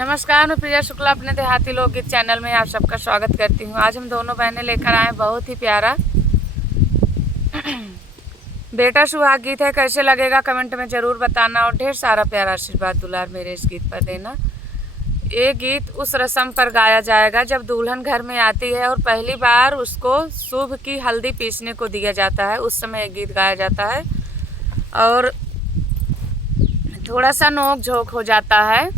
नमस्कार, मैं प्रिया शुक्ला अपने देहाती लोकगीत चैनल में आप सबका स्वागत करती हूँ। आज हम दोनों बहनें लेकर आए बहुत ही प्यारा बेटा सुहाग गीत है। कैसे लगेगा कमेंट में ज़रूर बताना और ढेर सारा प्यारा आशीर्वाद दुलार मेरे इस गीत पर देना। ये गीत उस रस्म पर गाया जाएगा जब दुल्हन घर में आती है और पहली बार उसको शुभ की हल्दी पीसने को दिया जाता है, उस समय एक गीत गाया जाता है और थोड़ा सा नोक झोंक हो जाता है।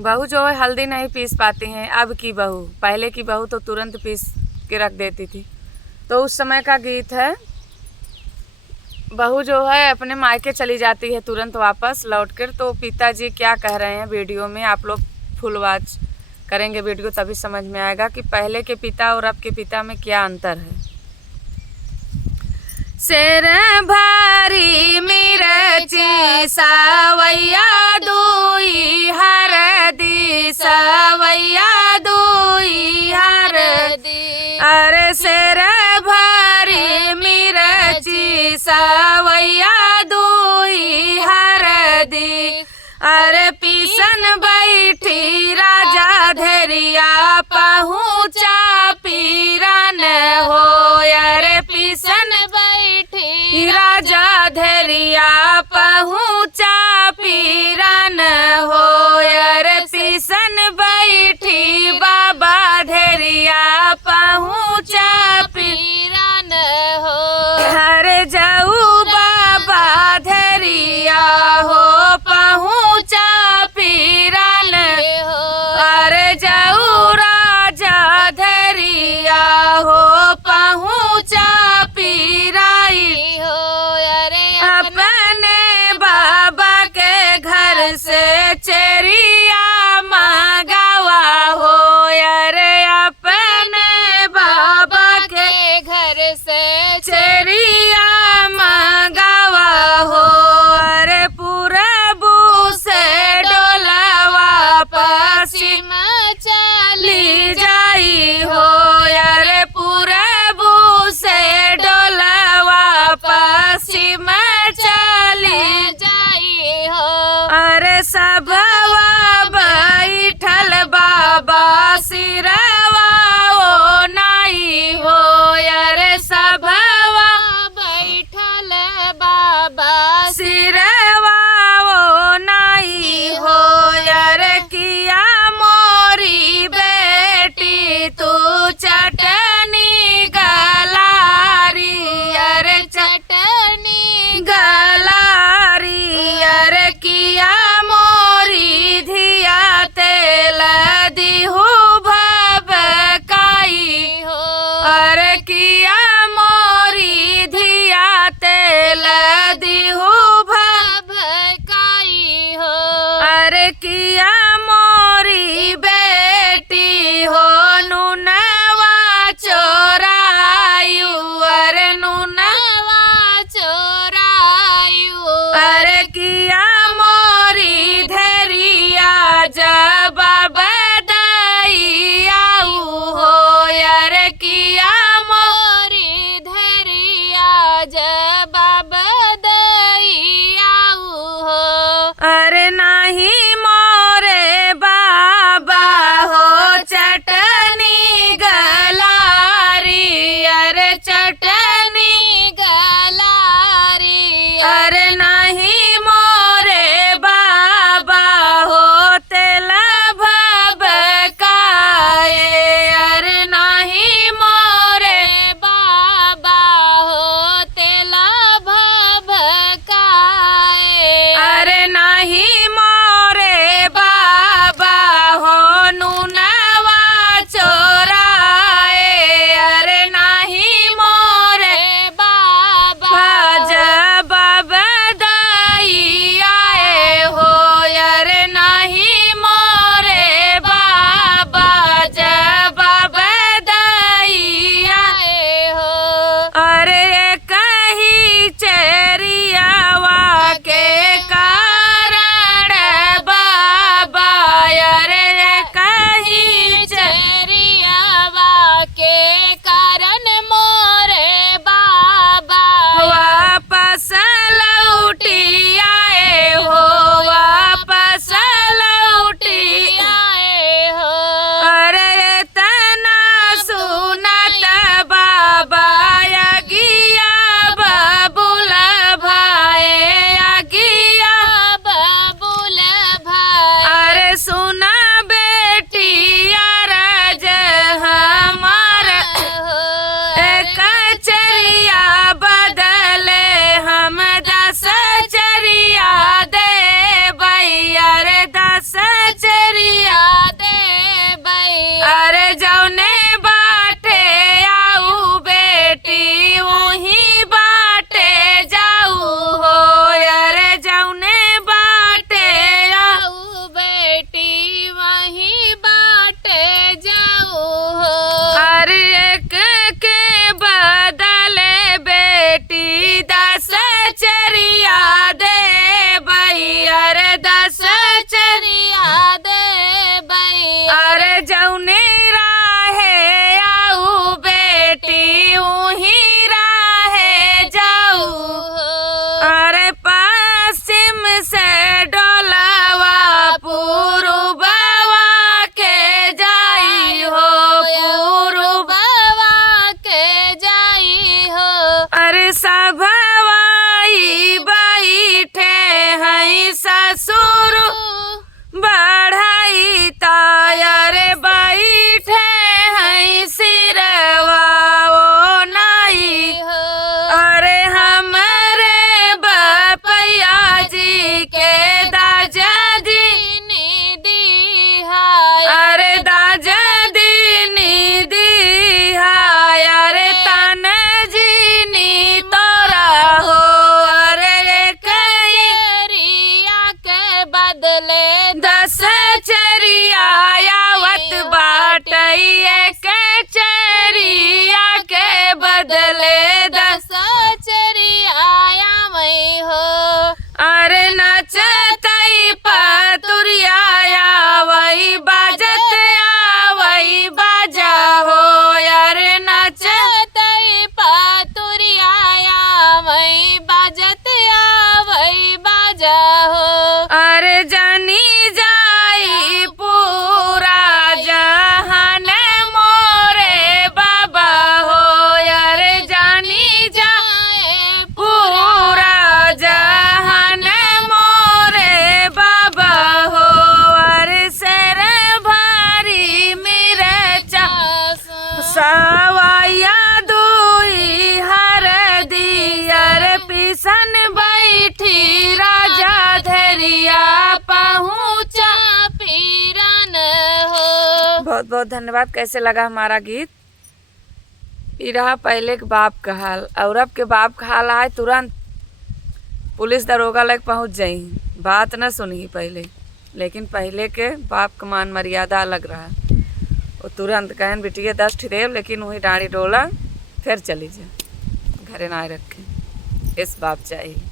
बहू जो है हल्दी नहीं पीस पाती हैं अब की बहू, पहले की बहू तो तुरंत पीस के रख देती थी। तो उस समय का गीत है। बहू जो है अपने मायके चली जाती है तुरंत वापस लौटकर। तो पिताजी क्या कह रहे हैं वीडियो में, आप लोग फुल वॉच करेंगे वीडियो तभी समझ में आएगा कि पहले के पिता और अब के पिता में क्या अंतर है। शेर भारी मिर्ची सावैया दुई हरदी, सावैया दुई हरदी। अरे शेर भारी मिर्ची सावैया दुई हरदी। अरे पीसन बैठी राजा धैरिया पहुँचा पीरन हो। अरे पीसन राजा धैरिया पहुँचा पीरन हो। अरे पीसन बैठी बाबा धैरिया पहुँचा पीरन हो। अरे जाऊ बाबा धैरिया हो पहुँचा पीरन हो। अरे जाऊ राजा धैरिया हो पहुँचा पीराई हो। अरे अपने बाबा के घर से चेरिया मंगावा हो। अरे अपने बाबा के घर से चेरिया मंगावा हो। अरे पूरबू से डोलावा पश्चिम चली जाई हो। अरे पूरबू से डोलावा पश्चिम चली जाई हो। अरे सबवा बैठल बाबा सिरवा ओ नाई हो। अरे सबवा बैठल बाबा सिरवा ओ नाई हो। अरे किया मोरी बेटी तू चटनी गलारी। अरे चटनी गलारी। अरे किया मोरी धिया तेल दिहू बहुत बहुत धन्यवाद। कैसे लगा हमारा गीत? ये रहा पहले के बाप का हाल, और अब के बाप का हाल आए तुरंत पुलिस दरोगा लग पहुंच जाई, बात न सुनी पहले। लेकिन पहले के बाप का मान मर्यादा अलग रहा। वो तुरंत कहन बिटिया 10 ठिदेव, लेकिन वही डाँड़ी डोला फिर चली जा, घरे ना रखे। इस बाप चाहिए।